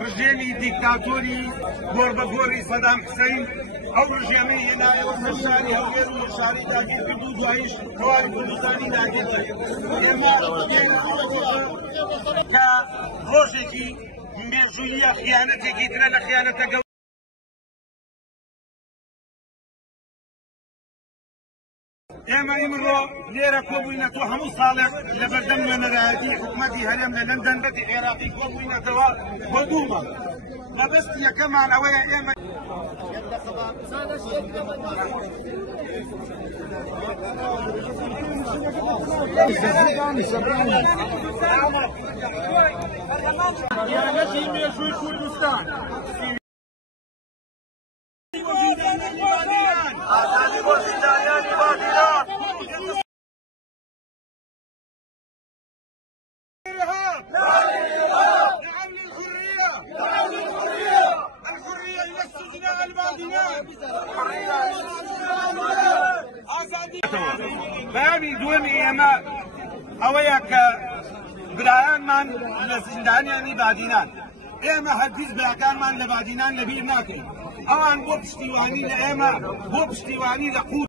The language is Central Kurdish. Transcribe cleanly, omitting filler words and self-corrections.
ڕژێمی دیکتاتۆری گۆڕبەگۆڕی سەدام حوسەین ئەو ڕژێمەی هێنایەوە سەر شاری هەولێر و شاری داگیر کرد و دواییش هەواری کوردستانی داگیر ئێمە کە ڕۆژێکی مێژوویە خیانەتێکی ترە لە خیانەتە ئێمە ئیمڕۆ لێرە کۆبووینەتەوە هەموو ساڵێک لە بەردەم وێنەرایەتی حکوومەتی هەرێم لە لەندەن بەتی عێراقی کۆبووینەتەوە بۆ دوومە مەبەستی یەکەمان ئەوەیە ئێمە خیانەتی مێژووی کوردستان ئازادی بۆ زیندانیانی بادیران بەیانی دووەمی ئێمە ئەوەیە کە برایانمان لە زیندانیانی بادینان ئێمە هەرگیز براکانمان لە بادینان لەبیر ناکەین ئەوان بۆ پشتیوانی لە ئێمە بۆ پشتیوانی لە قوت